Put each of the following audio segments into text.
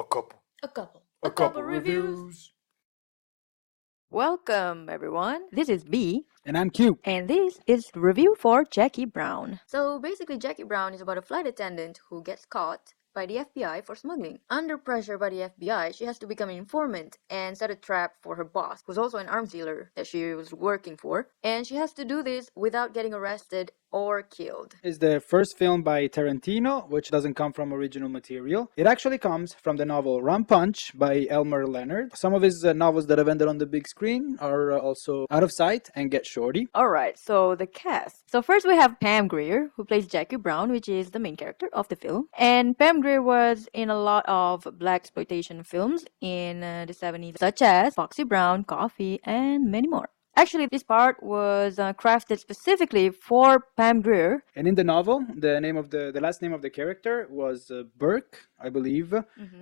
A couple. A couple. A couple reviews. Welcome, everyone. This is B. And I'm Q. And this is review for Jackie Brown. So basically, Jackie Brown is about a flight attendant who gets caught by the FBI for smuggling. Under pressure by the FBI, she has to become an informant and set a trap for her boss, who's also an arms dealer that she was working for. And she has to do this without getting arrested or killed. It's the first film by Tarantino, which doesn't come from original material. It actually comes from the novel Rum Punch by Elmer Leonard. Some of his novels that have ended on the big screen are also Out of Sight and Get Shorty. Alright, so the cast. So first we have Pam Grier, who plays Jackie Brown, which is the main character of the film. And Pam Grier was in a lot of blaxploitation films in the 70s, such as Foxy Brown, Coffee, and many more. Actually, this part was crafted specifically for Pam Grier. And in the novel, the last name of the character was Burke, I believe.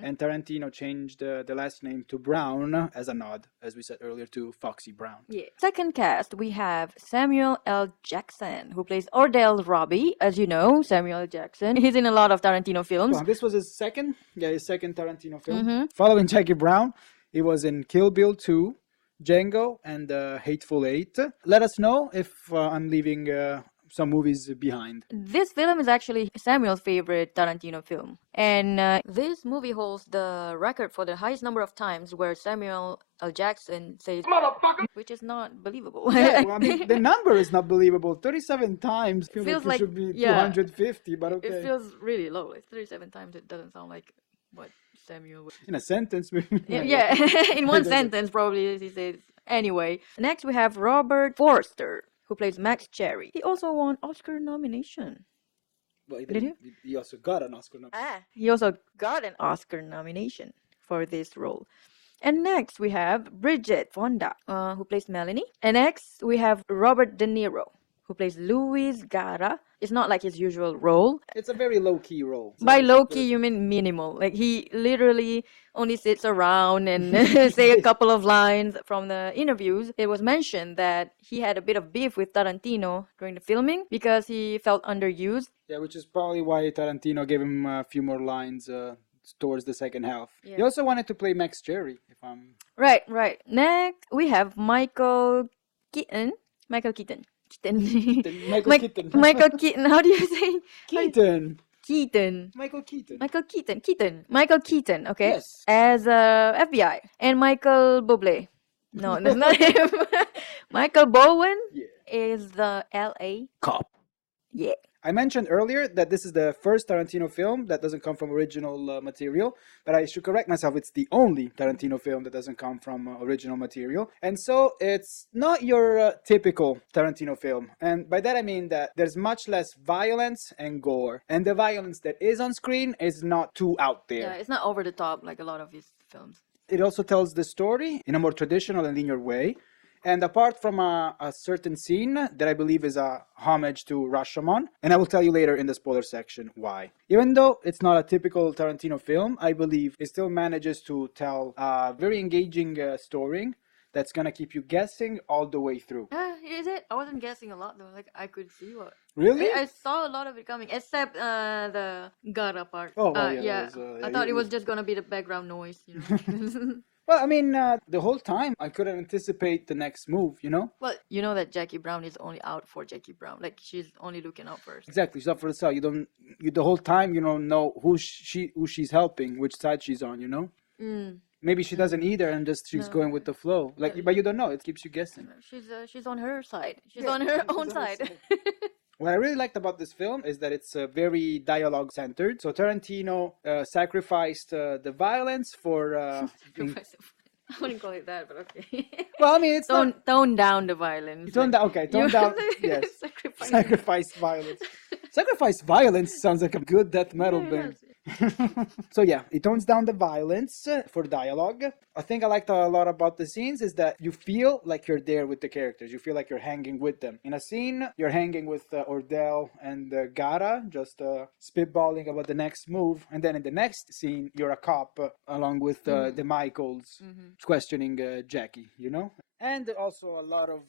And Tarantino changed the last name to Brown as a nod, as we said earlier, to Foxy Brown. Yeah. Second cast, we have Samuel L. Jackson, who plays Ordell Robbie. As you know, Samuel L. Jackson, he's in a lot of Tarantino films. Well, this was his second Tarantino film. Following Jackie Brown, he was in Kill Bill 2, Django, and Hateful Eight. Let us know if I'm leaving some movies behind. This film is actually Samuel's favorite Tarantino film. And this movie holds the record for the highest number of times where Samuel L. Jackson says "motherfucker," which is not believable. Yeah, well, I mean, the number is not believable. 37 times. Feels like it should be 250, but okay. It feels really low. It's 37 times. It doesn't sound like what Samuel would... In a sentence, maybe. Yeah. In one sentence, probably, he says. Anyway, next we have Robert Forster, who plays Max Cherry. He also won Oscar nomination. Well, Did he also got an Oscar nomination. He also got an Oscar nomination for this role. And next we have Bridget Fonda, who plays Melanie. And next we have Robert De Niro, who plays Luis Gara. It's not like his usual role. It's a very low-key role. So by low-key, you mean minimal. Like, he literally only sits around and say a couple of lines. From the interviews, it was mentioned that he had a bit of beef with Tarantino during the filming because he felt underused. Yeah, which is probably why Tarantino gave him a few more lines towards the second half. Yeah. He also wanted to play Max Cherry, if I'm... Right. Next, we have Michael Keaton. Michael Keaton. Michael Keaton. How do you say? Keaton. Michael Keaton. Michael Keaton. Okay. Yes. As FBI. And Michael Bublé. No, that's not him. Michael Bowen is the L.A. cop. Yeah. I mentioned earlier that this is the first Tarantino film that doesn't come from original material, but I should correct myself. It's the only Tarantino film that doesn't come from original material. And so it's not your typical Tarantino film. And by that I mean that there's much less violence and gore. And the violence that is on screen is not too out there. Yeah, it's not over the top like a lot of his films. It also tells the story in a more traditional and linear way. And apart from a certain scene that I believe is a homage to Rashomon, and I will tell you later in the spoiler section why. Even though it's not a typical Tarantino film, I believe it still manages to tell a very engaging story that's gonna keep you guessing all the way through. Is it? I wasn't guessing a lot though. Like, I could see what... Really? I saw a lot of it coming, except the Gara part. Oh, well, yeah. I thought it was just gonna be the background noise, you know. Well, I mean, the whole time I couldn't anticipate the next move, you know? Well, you know that Jackie Brown is only out for Jackie Brown. Like, she's only looking out first. Exactly, she's out for herself. The whole time you don't know who she's helping, which side she's on, you know? Maybe she doesn't either, and she's going with the flow. Like, but you don't know. It keeps you guessing. She's on her side. She's on her own side. What I really liked about this film is that it's very dialogue-centered. So Tarantino sacrificed the violence for... I wouldn't call it that, but okay. Well, I mean, it's tone down the violence. Tone down, yes. Sacrifice violence. Sacrifice violence sounds like a good death metal band. So yeah, it tones down the violence for dialogue. A thing I liked a lot about the scenes is that you feel like you're there with the characters. You feel like you're hanging with them. In a scene, you're hanging with Ordell and Gara, just spitballing about the next move. And then in the next scene, you're a cop along with the Michaels questioning Jackie, you know? And also a lot of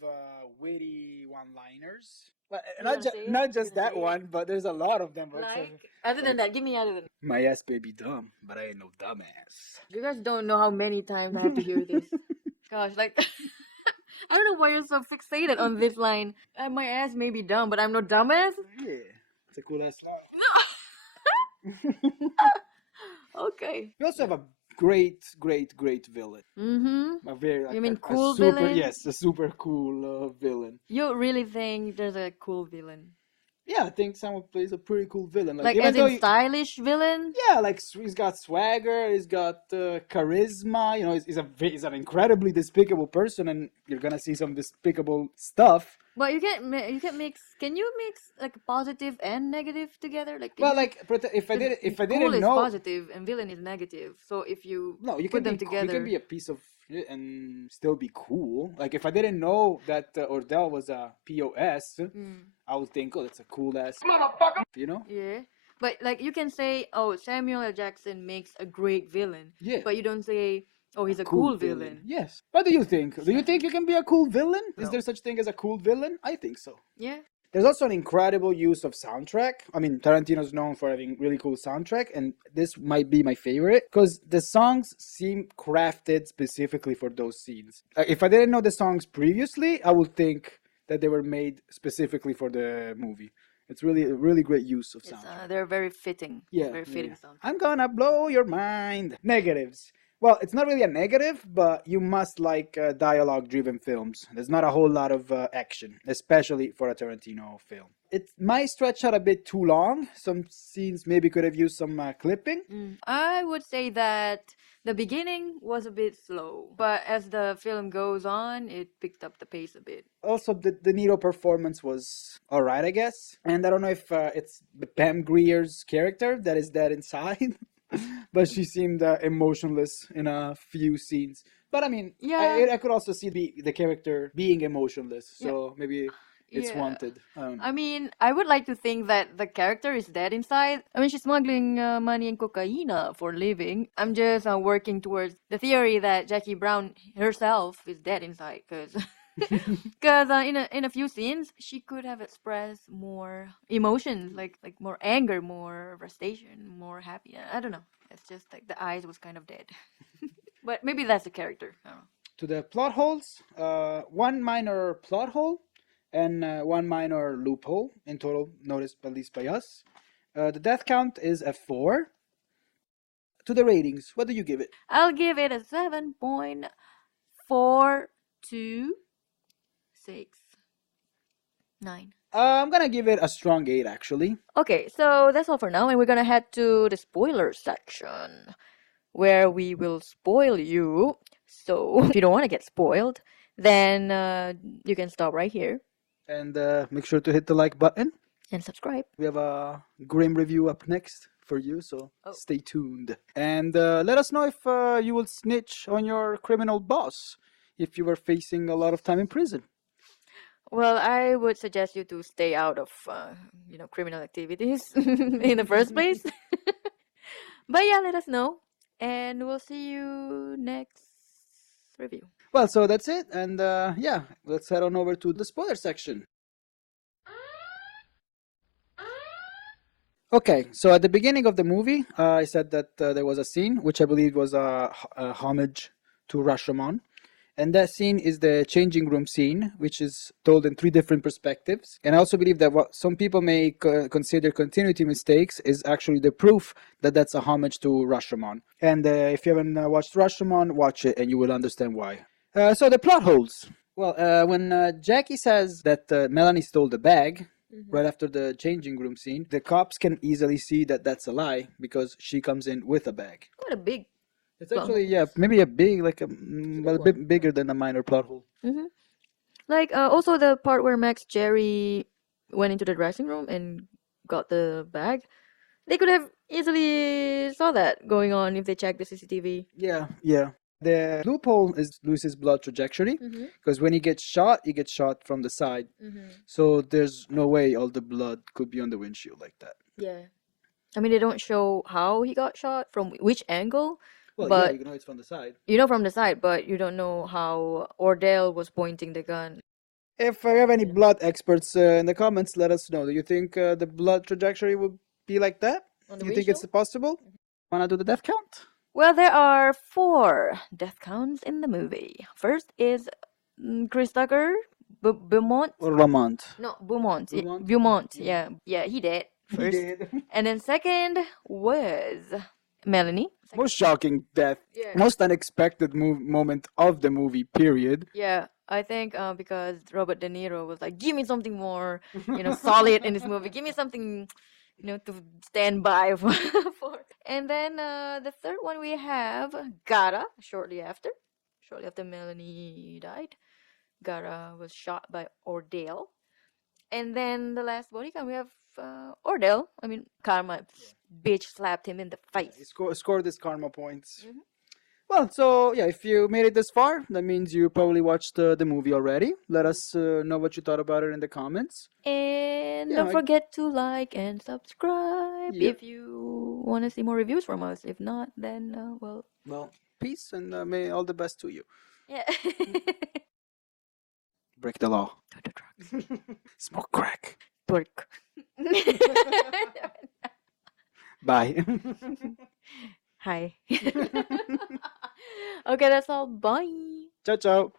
witty one-liners. But You not just gonna that say it? one, but there's a lot of them. Like, other than that, give me other than. My ass baby dumb, but I ain't no dumbass. You guys don't know how many times I have to hear this. Gosh, like, I don't know why you're so fixated on this line. My ass may be dumb, but I'm no dumbass. Yeah, it's a cool ass No. Okay. We also have a great villain. Mm-hmm. A very like You mean a cool super villain? yes, a super cool villain. You really think there's a cool villain? Yeah, I think someone plays a pretty cool villain. Like even as though in stylish villain? yeah, like he's got swagger, he's got charisma. You know, he's an incredibly despicable person, and you're gonna see some despicable stuff. But you can't mix. Can you mix like positive and negative together? Like Well, you, like if I cool didn't is know, positive and villain is negative. So if you no, you put can them be together, you can be a piece of shit and still be cool. Like if I didn't know that Ordell was a POS, I would think, oh, that's a cool ass motherfucker. You know? Yeah. But like you can say, oh, Samuel L. Jackson makes a great villain. Yeah. But you don't say, oh, he's a cool villain. Yes. What do you think? Do you think you can be a cool villain? No. Is there such thing as a cool villain? I think so. Yeah. There's also an incredible use of soundtrack. I mean, Tarantino's known for having really cool soundtrack, and this might be my favorite because the songs seem crafted specifically for those scenes. If I didn't know the songs previously, I would think that they were made specifically for the movie. It's really a really great use of soundtrack. They're very fitting. Yeah, Very fitting sound. I'm gonna blow your mind. Negatives. Well, it's not really a negative, but you must like dialogue-driven films. There's not a whole lot of action, especially for a Tarantino film. It might stretch out a bit too long. Some scenes maybe could have used some clipping. I would say that the beginning was a bit slow, but as the film goes on, it picked up the pace a bit. Also, the De Niro performance was alright, I guess. And I don't know if it's Pam Grier's character that is dead inside. But she seemed emotionless in a few scenes. But I mean, yeah, I could also see the character being emotionless. So maybe it's wanted. I mean, I would like to think that the character is dead inside. I mean, she's smuggling money and cocaine for a living. I'm just working towards the theory that Jackie Brown herself is dead inside, because in a few scenes she could have expressed more emotions, like more anger, more frustration, more happy. I don't know. It's just like the eyes was kind of dead. But maybe that's the character. I don't know. To the plot holes, one minor plot hole and one minor loophole in total, noticed at least by us. The death count is a 4. To the ratings, what do you give it? I'll give it a 7.426. 9. I'm gonna give it a strong 8, actually. Okay, so that's all for now, and we're gonna head to the spoiler section, where we will spoil you. So if you don't want to get spoiled, then you can stop right here. And make sure to hit the like button. And subscribe. We have a grim review up next for you, so stay tuned. And let us know if you will snitch on your criminal boss if you were facing a lot of time in prison. Well, I would suggest you to stay out of, criminal activities in the first place. But yeah, let us know, and we'll see you next review. Well, so that's it, and yeah, let's head on over to the spoiler section. Okay, so at the beginning of the movie, I said that there was a scene, which I believe was a homage to Rashomon. And that scene is the changing room scene, which is told in 3 different perspectives. And I also believe that what some people may consider continuity mistakes is actually the proof that that's a homage to Rashomon. And if you haven't watched Rashomon, watch it and you will understand why. So the plot holes. Well, when Jackie says that Melanie stole the bag, right after the changing room scene, the cops can easily see that that's a lie because she comes in with a bag. What a big... It's actually, maybe a big, a bit bigger than a minor plot hole. Like, also the part where Max Jerry went into the dressing room and got the bag. They could have easily saw that going on if they checked the CCTV. Yeah. The loophole is Luis's blood trajectory, because when he gets shot from the side. So there's no way all the blood could be on the windshield like that. Yeah. I mean, they don't show how he got shot, from which angle. Well, but you know it's from the side. you know from the side, but you don't know how Ordell was pointing the gun. If I have any blood experts in the comments, let us know. Do you think the blood trajectory would be like that? On the You think it's possible? Wanna do the death count? Well, there are 4 death counts in the movie. First is Chris Tucker, Beaumont. Or Lamont? No, Beaumont. Beaumont? Beaumont. Yeah, he did first. He did. And then second was Melanie. Most shocking death. Yeah. Most unexpected moment of the movie, period. Yeah, I think because Robert De Niro was like, give me something more, solid in this movie. Give me something, to stand by for. And then the third one we have Gara. Shortly after Melanie died, Gara was shot by Ordell. And then the last body count we have Ordell. I mean, Karma bitch slapped him in the face. He scored his karma points. Mm-hmm. Well, so yeah, if you made it this far, that means you probably watched the movie already. Let us know what you thought about it in the comments. And don't forget to like and subscribe if you want to see more reviews from us. If not, then, well, peace and may all the best to you. Yeah. Break the law. Do the drugs. Smoke crack. Twerk. Bye. Hi. Okay, that's all. Bye. Ciao, ciao.